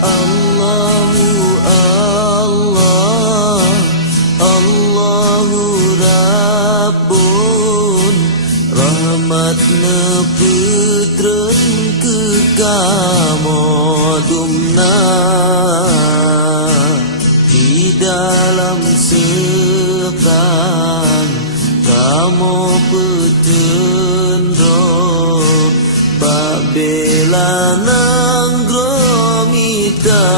Allahu Allah, Allahu Rabbun, rahmatna putren ke kamodumna di dalam seberang kamu petendro babela nanggro mita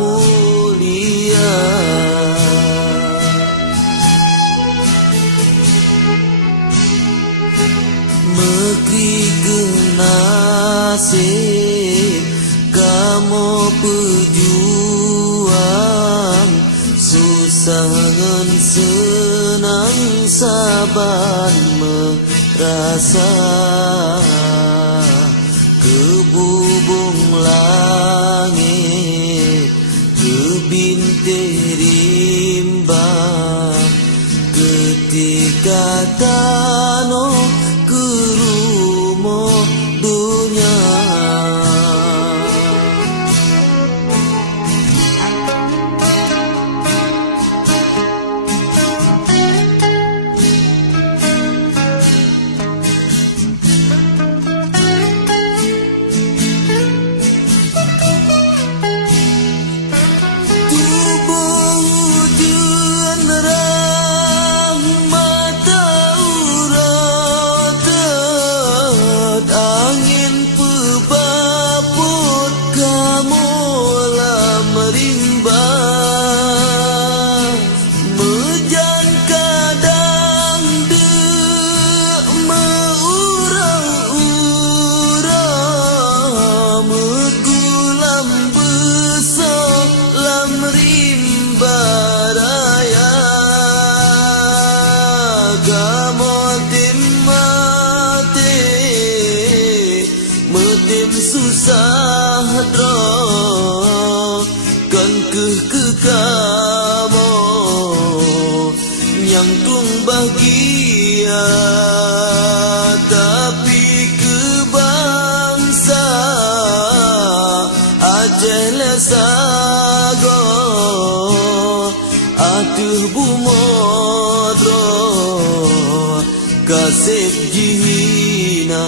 mulia negeri genasih kamu pejuang susah ngan senang saban merasa kebubung langit kebintang rimba ketika tanah kerumo dunia susah dro kan ke kamu yang tung bahagia tapi ke bangsa Aceh lesago atuh bumodro kasih jihina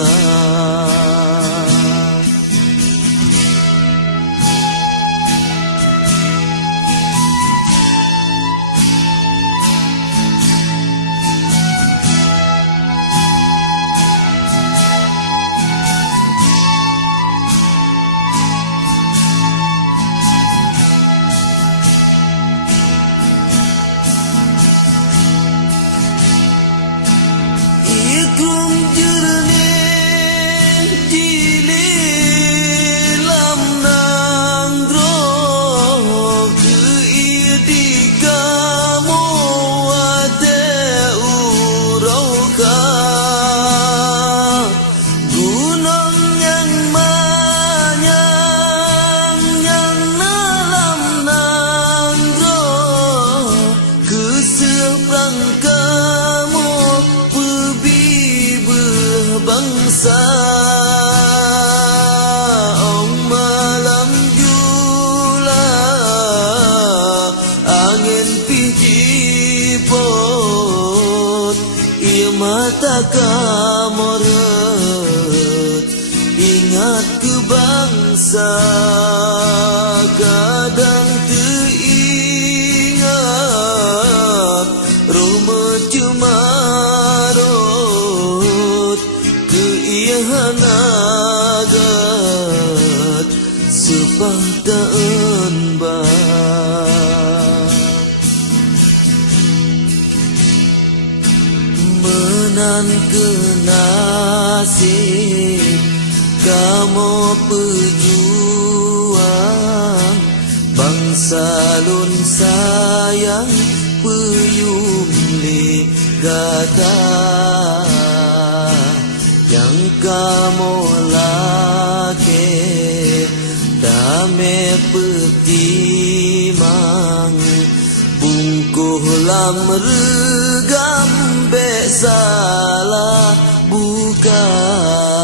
bangsa Om malam jula angin piji pot ia mata kamoret ingat ke bangsa kadang teringat rumah cemarot hanagat sepahtaan bah menan kenasib kamu pejuang bangsa lun sayang peyum kata yang kamu lake dame petimang bungkuh lam regam be salah bukan